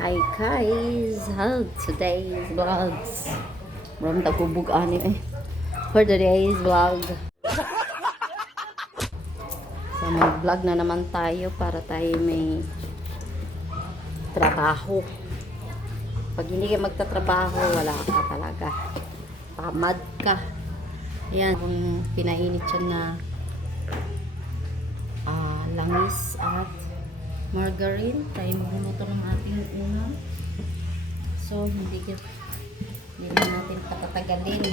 Hi guys! Today's vlogs from the Kubug Anime. For today's vlog. So mag-vlog na naman tayo para tayo may trabaho. Pag hindi ka magtatrabaho, wala ka talaga. Tamad ka. Ayan, kung pinainit siya na langis at margarine. Tayo magluluto ng ating unang. So, hindi na natin patatagalin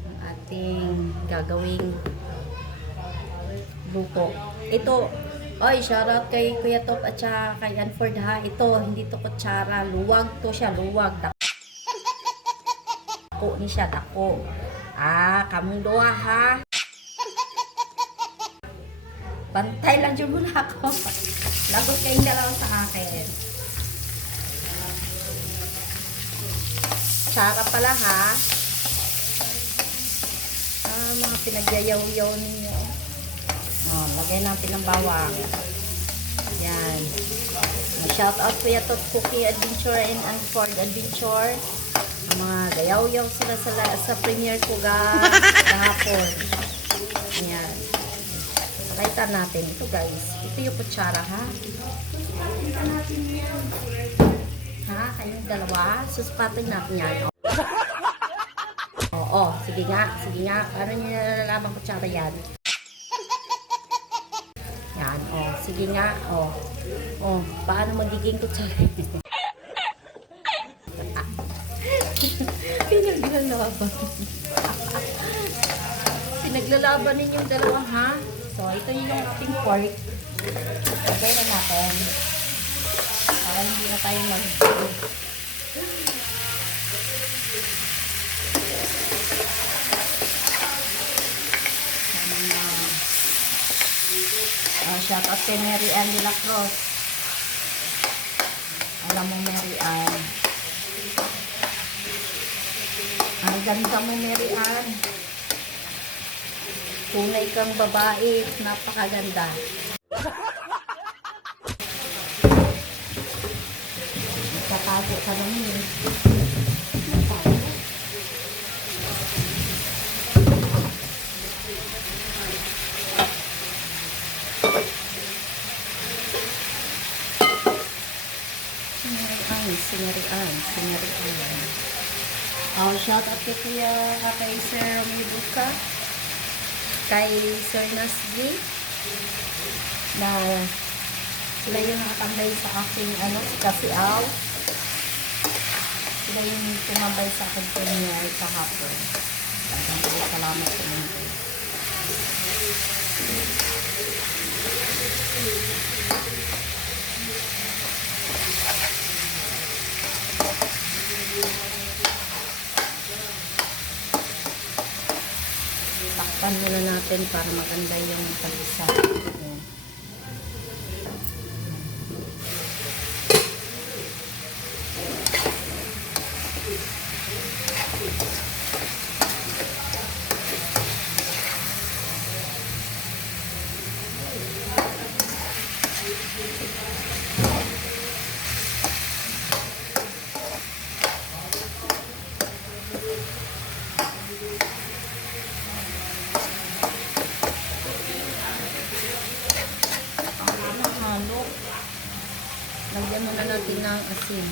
ang ating gagawing luto. Ito, oy, shoutout kay Kuya Top at saka kay Anford ha. Ito, hindi to kutsara. Luwag to siya, luwag. Dako ni siya, dako. Kamong doa ha. Bantay lang dyan muna ako. Lagot kayong dalawa sa akin. Tsara pala ha. Mga pinagyayaw-yaw ninyo. Lagay natin ng bawang. Yan. Shout out Kuya Tot Cookie Adventure and Unford Adventure. Ang mga gayaw-yaw sila sa premiere ko kahapon. Yan. Pakita natin. Ito guys. Ito yung kutsara ha. Pakita natin yan. Ha? Kayong dalawa. Suspatid natin yan. Sige nga. Sige nga. Paano nyo nalalaman kutsara yan? Yan. Sige nga. Paano magiging kutsara? Pinaglalaban. Pinaglalaban ninyong dalawa ha. So, ito yung ating pork. Lagay na natin. Para hindi na tayo shout out kay Mary Ann de la Cruz. Alam mo Mary Ann. Ang ganda mo Mary Ann. Tunay kang babae, napakaganda. Nakatago ka naman eh. Sinarian. Shout out kay Sir Romeo Buka. Kay Sir Nasby na sila yung nakatambay sa aking si Kasiaw. Sila yung tumambay sa akin premiere kahapon. Salamat sa inyo. Takpan muna natin para maganda yung pag-isa. Lagyan muna natin ng asin.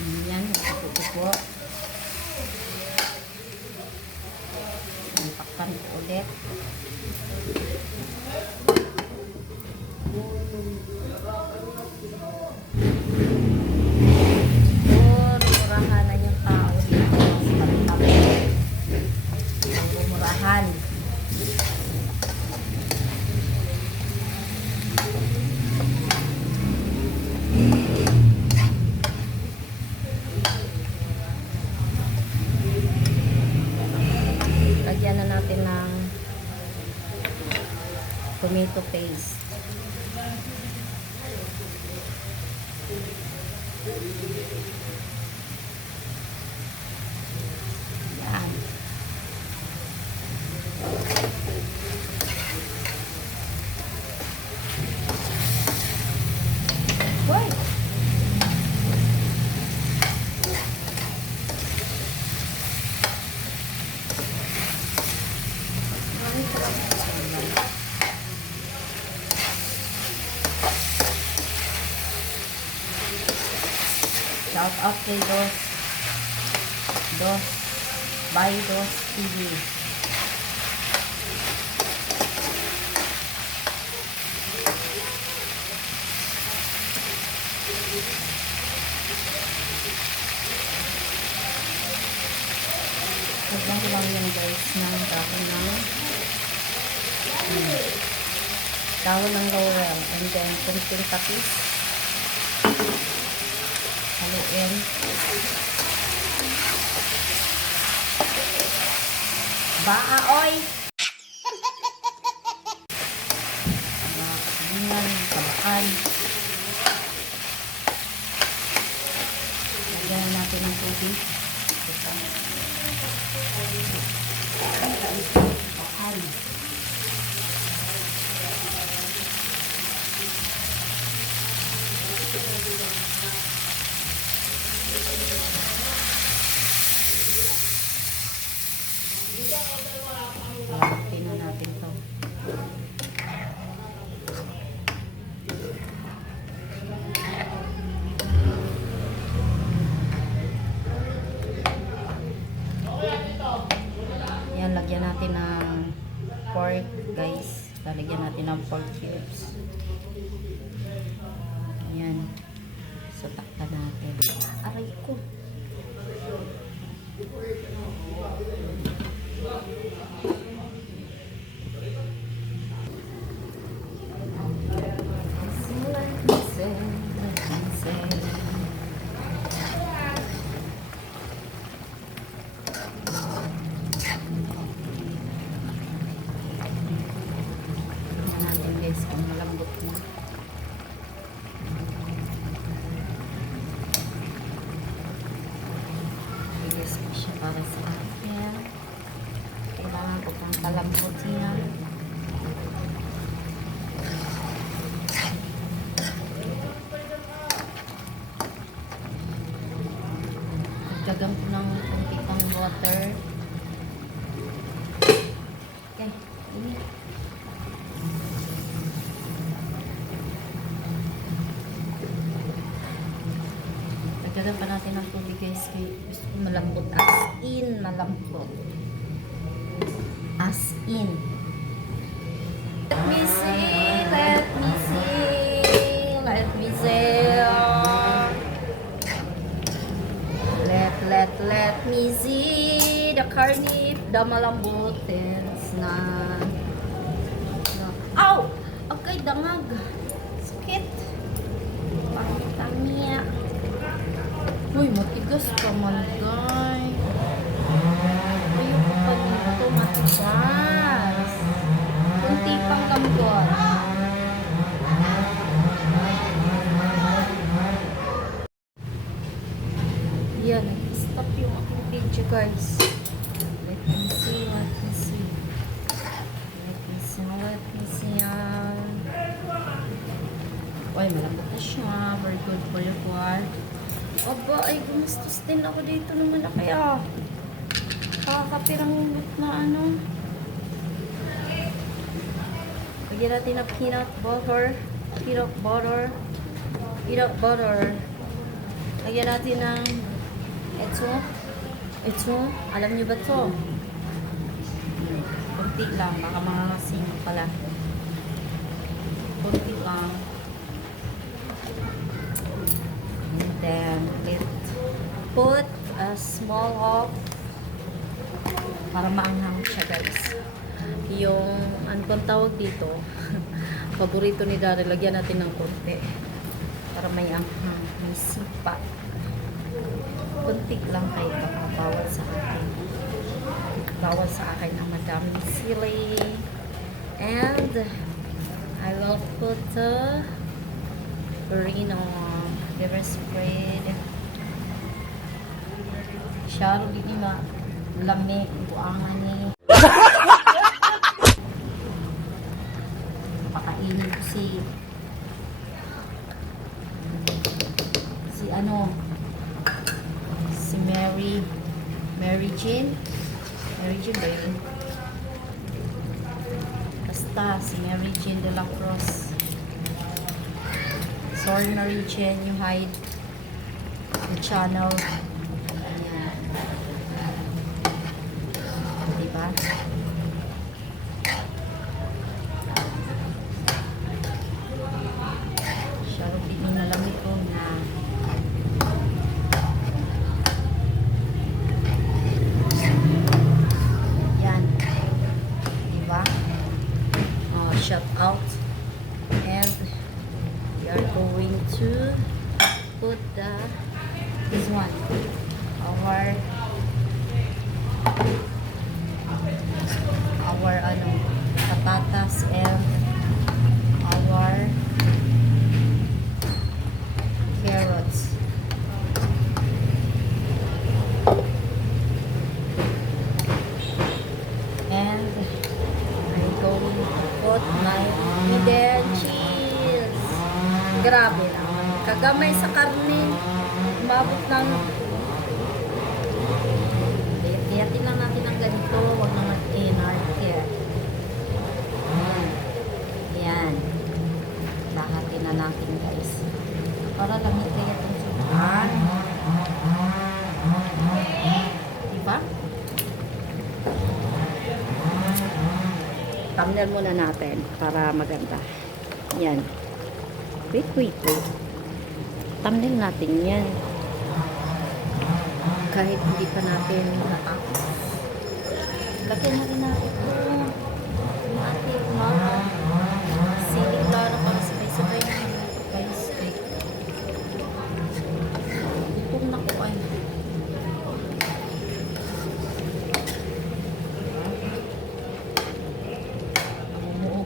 Ayan, nakapupo. Takpan ko ulit. Murahan na yung tao dito sa Pagtapos. Ang murahan. Yan. Uy! Shout out kay Dos TV. Tignan ko lang yan guys ng dahon ng laurel and then kunting tapis. Haluin. Baaoy! Bakalingan, kabakan. Lagyan natin ng tubig. Ito. Bakan. Lalakin na natin to. Yan, lagyan natin ng pork guys. Lalagyan natin ng pork cubes. Yan. So, takpan natin. Aray ko. Guys, kung malambot mo. Bigas ko siya para sa akin. Kailangan ko pang kalambot niya. Nagdagan ko ng kunti pang water. Okay, ini. Dagdagan pa natin ng tubig guys kaya gusto ko malambot, as in malambot, as in. Let me see, let me see, let me see, let me see the carnip, the malambutin na. Ow! Okay, dangag, sakit, pangitangya. Uy, matigas ka man, guys. Ayoko pa dito, matigas. Kunti pang lambot. Yan, stop yung aking video, guys. Let me see, let me see. Let me see, let me see. Uy, malambot na siya. Very good for your blood. Aba, ay gumastos din ako dito naman na kaya. Kakapirang na ano. Lagyan natin ng peanut butter. Peanut butter. Peanut butter. Lagyan natin ng ito. Ito. Alam niyo ba ito? Kunti lang. Baka makakasin pala. Kunti lang. And then, put a small of para maanghang siya guys. Yung, ano bang tawag dito? Paborito ni Dari, lagyan natin ng konti. Para may anghang, may sipa. Kunti lang kayo, baka bawal sa akin. Bawal sa akin ang madaming sili. And, I will put the Purino liver spread. Siya rin din ma lamig buangan ni. Pakainin ko si ano si Mary Jane ba yun? Basta si Mary Jane de la Cruz. Sorry Mary Jane, you hide the channel. Ayan. Diba? Siya rin pinalamig ko na shut out, and we are going to put this one, our ano patatas and our carrots. And I'm going to put my hidden cheese. Grabe naman. Kagamay sa karne. Umabot ng liyatin lang natin ang ganito. Huwag naman inarte. Ayan. Ayan. Lahatin na natin guys. Para lang ito yung subukan. Diba? Thumbnail muna natin para maganda. Yan. Wait. Thumbnail natin yan. Kahit hindi pa natin natapos. Lagyan na rin natin ito. Yung ating mga siling laro para sabay-sabay na guys. Gutom na ko ay.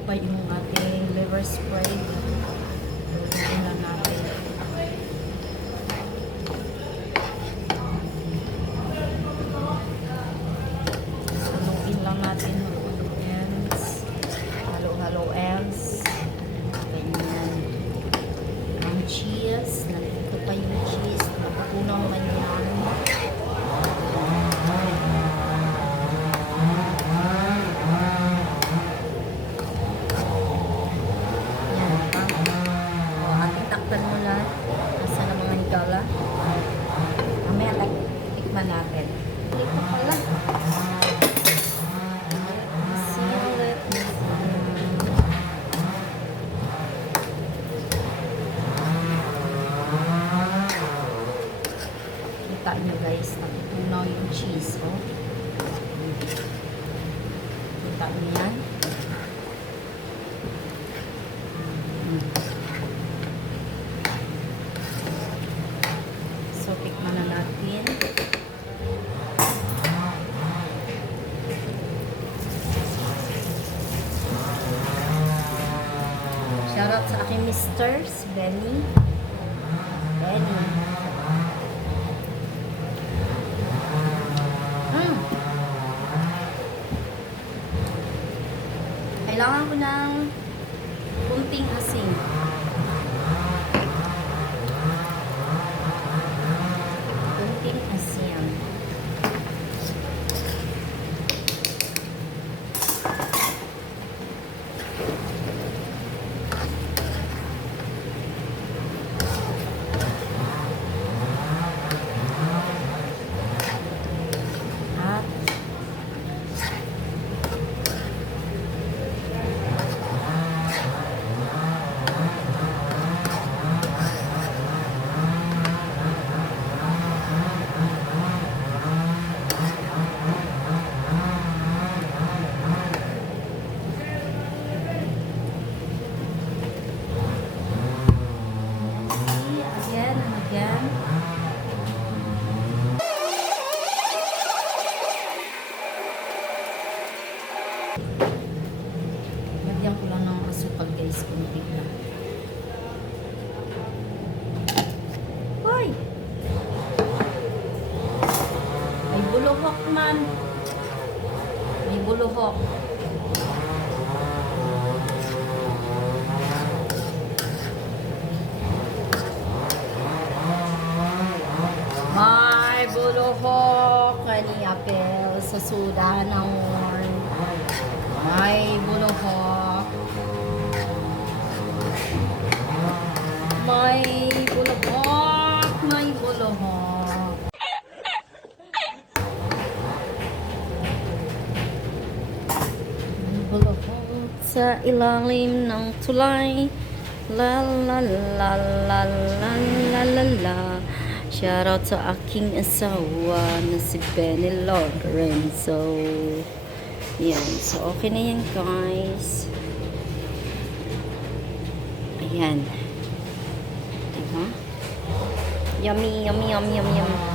Pa yung ating liver spray. Lagyan lang natin. Haluin lang natin. Halo ends. Ganyan. Ang cheese. Nandito pa yung cheese. Nakakunang man yan. Mamaya tikman natin. Ito pala. Kita nyo guys, natutunaw yung cheese. Oh. Kita nyo yan. So, tikman na natin. Shoutout sa aking Mr. Benny. Kailangan ko ng kunting asin. naman. May buluhok. May buluhok kani apel sa sudanon. May buluhok. May buluhok. May buluhok. May buluhok sa ilalim ng tulay. La la la la la la la la. Shoutout sa aking asawa na si Benny Lorenzo. Yan. So, okay na yan, guys. Ayan. Diba? Yummy, yummy, yummy, yummy, yummy.